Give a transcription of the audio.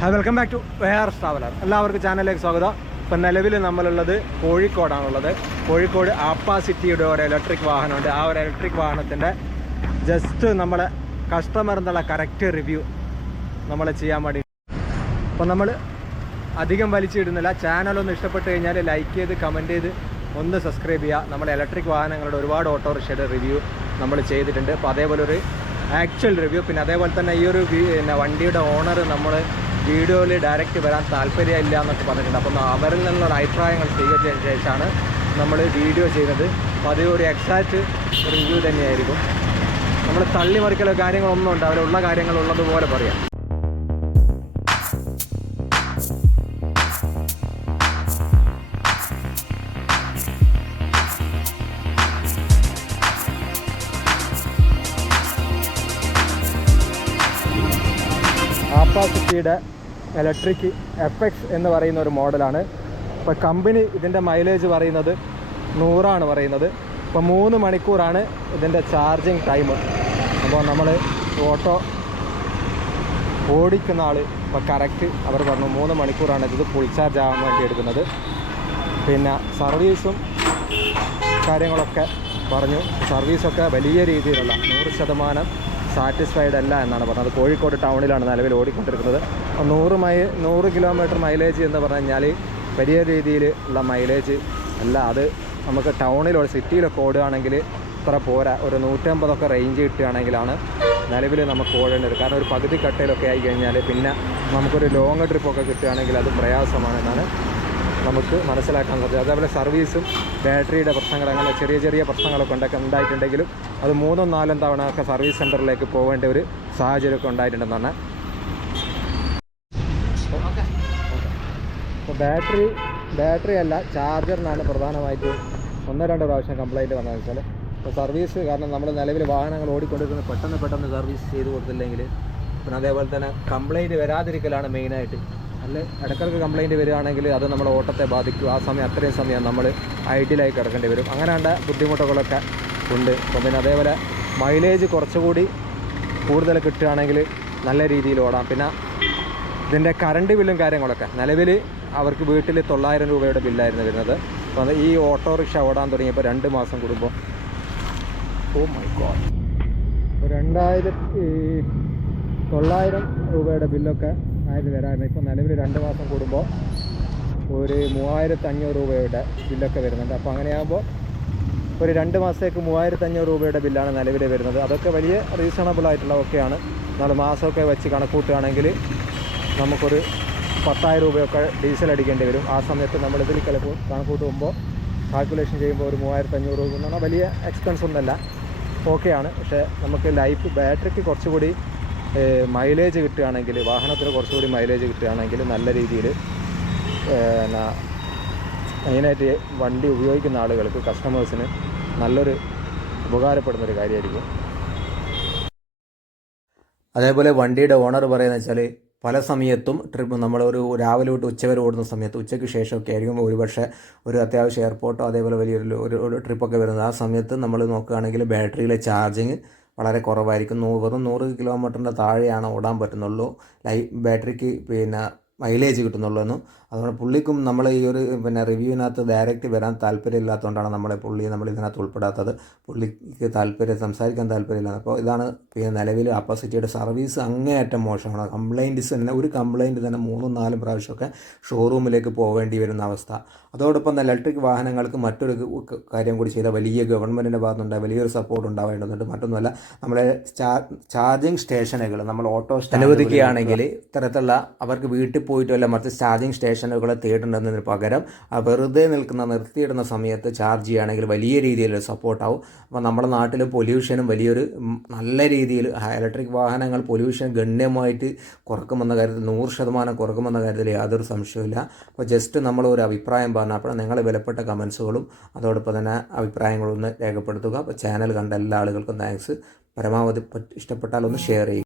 Hi welcome back to wear traveller എല്ലാവർക്കും ചാനലിലേക്ക് സ്വാഗതം. ഇപ്പം നിലവിൽ നമ്മളുള്ളത് കോഴിക്കോടാണുള്ളത്. കോഴിക്കോട് ആപ്പ സിറ്റിയുടെ ഒരു ഇലക്ട്രിക് വാഹനമുണ്ട്. ആ ഒരു ഇലക്ട്രിക് വാഹനത്തിന്റെ ജസ്റ്റ് നമ്മളെ കസ്റ്റമർ എന്നുള്ള കറക്റ്റ് റിവ്യൂ നമ്മൾ ചെയ്യാൻ വേണ്ടി. അപ്പം നമ്മൾ അധികം വലിച്ചിടുന്നില്ല. ചാനലൊന്ന് ഇഷ്ടപ്പെട്ട് കഴിഞ്ഞാൽ ലൈക്ക് ചെയ്ത് കമന്റ് ചെയ്ത് ഒന്ന് സബ്സ്ക്രൈബ് ചെയ്യുക. നമ്മൾ ഇലക്ട്രിക് വാഹനങ്ങളുടെ ഒരുപാട് ഓട്ടോറിക്ഷയുടെ റിവ്യൂ നമ്മൾ ചെയ്തിട്ടുണ്ട്. അപ്പോൾ അതേപോലെ ഒരു ആക്ച്വൽ റിവ്യൂ പിന്നെ അതേപോലെ തന്നെ ഈ ഒരു പിന്നെ വണ്ടിയുടെ ഓണർ നമ്മൾ വീഡിയോയിൽ ഡയറക്റ്റ് വരാൻ താല്പര്യമില്ല എന്നൊക്കെ പറഞ്ഞിട്ടുണ്ട്. അപ്പം അവരിൽ നിന്നുള്ള അഭിപ്രായങ്ങൾ സ്വീകരിച്ചതിന് ശേഷമാണ് നമ്മൾ വീഡിയോ ചെയ്യുന്നത് അപ്പോൾ അത് ഒരു എക്സാക്റ്റ് റിവ്യൂ തന്നെയായിരിക്കും. നമ്മൾ തള്ളി മറിക്കലോ കാര്യങ്ങളൊന്നും ഉണ്ട്. അവരുള്ള കാര്യങ്ങൾ ഉള്ളതുപോലെ പറയാം. ആപ്പാസിറ്റിയുടെ ഇലക്ട്രിക് എഫക്സ് എന്ന് പറയുന്ന ഒരു മോഡലാണ്. ഇപ്പോൾ കമ്പനി ഇതിന്റെ മൈലേജ് പറയുന്നത് നൂറാണ് പറയുന്നത്. ഇപ്പോൾ മൂന്ന് മണിക്കൂറാണ് ഇതിന്റെ ചാർജിങ് ടൈം അപ്പോൾ നമ്മൾ ഓട്ടോ ഓടിക്കുന്ന ആൾ ഇപ്പോൾ കറക്റ്റ് അവർ പറഞ്ഞു മൂന്ന് മണിക്കൂറാണ് ഇത് ഫുൾ ചാർജ് ആകാൻ വേണ്ടി എടുക്കുന്നത്. പിന്നെ സർവീസും കാര്യങ്ങളൊക്കെ പറഞ്ഞു. സർവീസൊക്കെ വലിയ രീതിയിലുള്ള നൂറ് ശതമാനം സാറ്റിസ്ഫൈഡ് അല്ല എന്നാണ് പറഞ്ഞത്. അത് കോഴിക്കോട് ടൗണിലാണ് നിലവിൽ ഓടിക്കൊണ്ടിരിക്കുന്നത്. നൂറ് മൈ നൂറ് കിലോമീറ്റർ മൈലേജ് എന്ന് പറഞ്ഞു കഴിഞ്ഞാൽ വലിയ രീതിയിൽ ഉള്ള മൈലേജ് അല്ല. അത് നമുക്ക് ടൗണിലോ സിറ്റിയിലൊക്കെ ഓടുകയാണെങ്കിൽ ഇത്ര പോരാ. ഒരു നൂറ്റമ്പതൊക്കെ റേഞ്ച് കിട്ടുകയാണെങ്കിലാണ് നിലവിൽ നമുക്ക് ഓടേണ്ടത്. കാരണം ഒരു പകുതി കട്ടയിലൊക്കെ ആയി കഴിഞ്ഞാൽ പിന്നെ നമുക്കൊരു ലോങ് ട്രിപ്പൊക്കെ കിട്ടുകയാണെങ്കിൽ അത് പ്രയാസമാണെന്നാണ് നമുക്ക് മനസ്സിലാക്കാൻ സാധിക്കും അതേപോലെ സർവീസും ബാറ്ററിയുടെ പ്രശ്നങ്ങൾ അങ്ങനെ ചെറിയ ചെറിയ പ്രശ്നങ്ങളൊക്കെ ഉണ്ടാക്കി ഉണ്ടായിട്ടുണ്ടെങ്കിലും അത് മൂന്നോ നാലും തവണ ഒക്കെ സർവീസ് സെന്ററിലേക്ക് പോകേണ്ട ഒരു സാഹചര്യമൊക്കെ ഉണ്ടായിട്ടുണ്ടെന്ന് പറഞ്ഞാൽ അപ്പോൾ ബാറ്ററി ബാറ്ററി അല്ല ചാർജറിനാണ് പ്രധാനമായിട്ടും ഒന്നോ രണ്ടോ പ്രാവശ്യം കംപ്ലൈന്റ് വന്നതെന്ന് വെച്ചാൽ ഇപ്പോൾ സർവീസ് കാരണം നമ്മൾ നിലവിൽ വാഹനങ്ങൾ ഓടിക്കൊണ്ടിരിക്കുന്നത് പെട്ടെന്ന് പെട്ടെന്ന് സർവീസ് ചെയ്ത് കൊടുത്തില്ലെങ്കിൽ പിന്നെ അതേപോലെ തന്നെ കംപ്ലൈന്റ് വരാതിരിക്കലാണ് മെയിനായിട്ട് അല്ല? ഇടയ്ക്കിടയ്ക്ക് കംപ്ലൈന്റ് വരികയാണെങ്കിൽ അത് നമ്മുടെ ഓട്ടത്തെ ബാധിക്കും. ആ സമയം അത്രയും സമയം നമ്മൾ ഐഡിയലായി കിടക്കേണ്ടി വരും. അങ്ങനെയുള്ള ബുദ്ധിമുട്ടുകളൊക്കെ ഉണ്ട്. അപ്പം പിന്നെ അതേപോലെ മൈലേജ് കുറച്ചുകൂടി കൂടുതൽ കിട്ടുകയാണെങ്കിൽ നല്ല രീതിയിൽ ഓടാം. പിന്നെ ഇതിന്റെ കറണ്ട് ബില്ലും കാര്യങ്ങളൊക്കെ. നിലവിൽ അവർക്ക് വീട്ടിൽ തൊള്ളായിരം രൂപയുടെ ബില്ലായിരുന്നു വരുന്നത്. അപ്പോൾ ഈ ഓട്ടോറിക്ഷ ഓടാൻ തുടങ്ങിയപ്പോൾ രണ്ട് മാസം കൂടുമ്പോൾ ഓ മൈ ഗോഡ്. രണ്ടായിരത്തി തൊള്ളായിരം രൂപയുടെ ബില്ലൊക്കെ ആയത് വരാമായിരുന്നു ഇപ്പോൾ നിലവിൽ രണ്ട് മാസം കൂടുമ്പോൾ ഒരു മൂവായിരത്തി അഞ്ഞൂറ് രൂപയുടെ ബില്ലൊക്കെ വരുന്നുണ്ട്. അപ്പോൾ അങ്ങനെയാകുമ്പോൾ ഒരു രണ്ട് മാസത്തേക്ക് മൂവായിരത്തി അഞ്ഞൂറ് രൂപയുടെ ബില്ലാണ് നിലവിൽ വരുന്നത്. അതൊക്കെ വലിയ റീസണബിൾ ആയിട്ടുള്ള ഒക്കെയാണ് നമ്മൾ മാസമൊക്കെ വെച്ച് കണക്കൂട്ടുകയാണെങ്കിൽ നമുക്കൊരു പത്തായിരം രൂപയൊക്കെ ഡീസൽ അടിക്കേണ്ടി വരും. ആ സമയത്ത് നമ്മൾ ഇതിൽ ചിലപ്പോൾ കണക്കൂട്ടുമ്പോൾ കാൽക്കുലേഷൻ ചെയ്യുമ്പോൾ ഒരു മൂവായിരത്തി അഞ്ഞൂറ് രൂപ എന്ന് പറഞ്ഞാൽ വലിയ എക്സ്പെൻസ് ഒന്നുമല്ല. ഓക്കെയാണ്. പക്ഷേ നമുക്ക് ലൈഫ് ബാറ്ററിക്ക് കുറച്ചുകൂടി മൈലേജ് കിട്ടുകയാണെങ്കിൽ വാഹനത്തിന് കുറച്ചുകൂടി മൈലേജ് കിട്ടുകയാണെങ്കിൽ നല്ല രീതിയിൽ മെയിനായിട്ട് വണ്ടി ഉപയോഗിക്കുന്ന ആളുകൾക്ക് കസ്റ്റമേഴ്സിന് നല്ലൊരു ഉപകാരപ്പെടുന്ന ഒരു കാര്യമായിരിക്കും. അതേപോലെ വണ്ടിയുടെ ഓണർ പറയുന്നത് വെച്ചാൽ പല സമയത്തും ട്രിപ്പ് നമ്മളൊരു രാവിലെ തൊട്ട് ഉച്ചവരെ ഓടുന്ന സമയത്ത് ഉച്ചയ്ക്ക് ശേഷമൊക്കെ ആയിരിക്കും ഒരുപക്ഷെ ഒരു അത്യാവശ്യം എയർപോർട്ടോ അതേപോലെ വലിയൊരു ഒരു ട്രിപ്പൊക്കെ വരുന്നത്. ആ സമയത്ത് നമ്മൾ നോക്കുകയാണെങ്കിൽ ബാറ്ററിയിലെ ചാർജിങ് വളരെ കുറവായിരിക്കും. നൂ വെറും നൂറ് കിലോമീറ്ററിന്റെ താഴെയാണ് ഓടാൻ പറ്റുന്നുള്ളൂ. ലൈ ബാറ്ററിക്ക് പിന്നെ മൈലേജ് കിട്ടുന്നുള്ളൂ എന്നും. അതുകൊണ്ട് പുള്ളിക്കും നമ്മൾ ഈ ഒരു പിന്നെ റിവ്യൂവിനകത്ത് ഡയറക്റ്റ് വരാൻ താല്പര്യമില്ലാത്തതുകൊണ്ടാണ് നമ്മളെ പുള്ളി നമ്മൾ ഇതിനകത്ത് ഉൾപ്പെടാത്തത്. പുള്ളിക്ക് താല്പര്യം സംസാരിക്കാൻ താല്പര്യമില്ല. അപ്പോൾ ഇതാണ് പിന്നെ നിലവിൽ അപ്പോസിറ്റിയുടെ സർവീസ് അങ്ങേയറ്റം മോശമാണ്. കംപ്ലൈന്റ്സ് തന്നെ ഒരു കംപ്ലൈന്റ് തന്നെ മൂന്നും നാലും പ്രാവശ്യമൊക്കെ ഷോറൂമിലേക്ക് പോകേണ്ടി വരുന്ന അവസ്ഥ. അതോടൊപ്പം തന്നെ ഇലക്ട്രിക് വാഹനങ്ങൾക്ക് മറ്റൊരു കാര്യം കൂടി ചെയ്ത വലിയ ഗവൺമെന്റിന്റെ ഭാഗത്തുണ്ടായ വലിയൊരു സപ്പോർട്ട് ഉണ്ടാവേണ്ടതുണ്ട്. മറ്റൊന്നുമല്ല നമ്മുടെ ചാർജിങ് സ്റ്റേഷനുകൾ നമ്മൾ ഓട്ടോ അനുവദിക്കുകയാണെങ്കിൽ ഇത്തരത്തിലുള്ള അവർക്ക് വീട്ടിൽ പോയിട്ടോ അല്ല മറ്റ് ചാർജിങ് സ്റ്റേഷനുകളെ തേടേണ്ടതിന് പകരം വെറുതെ നിൽക്കുന്ന നിർത്തിയിടുന്ന സമയത്ത് ചാർജ് ചെയ്യുകയാണെങ്കിൽ വലിയ രീതിയിലൊരു സപ്പോർട്ടാവും അപ്പോൾ നമ്മുടെ നാട്ടിൽ പൊല്യൂഷനും വലിയൊരു നല്ല രീതിയിൽ ഇലക്ട്രിക് വാഹനങ്ങൾ പൊല്യൂഷൻ ഗണ്യമായിട്ട് കുറക്കുമെന്ന കാര്യത്തിൽ നൂറ് ശതമാനം കുറക്കുമെന്ന കാര്യത്തിൽ യാതൊരു സംശയവുമില്ല. അപ്പോൾ ജസ്റ്റ് നമ്മൾ ഒരു അഭിപ്രായം പറഞ്ഞപ്പോൾ നിങ്ങൾ വിലപ്പെട്ട കമൻസുകളും അതോടൊപ്പം തന്നെ അഭിപ്രായങ്ങളും ഒന്ന് രേഖപ്പെടുത്തുക. അപ്പോൾ ചാനൽ കണ്ട എല്ലാ ആളുകൾക്കും താങ്ക്സ് പരമാവധി ഇഷ്ടപ്പെട്ടാൽ ഒന്ന് ഷെയർ ചെയ്യുക.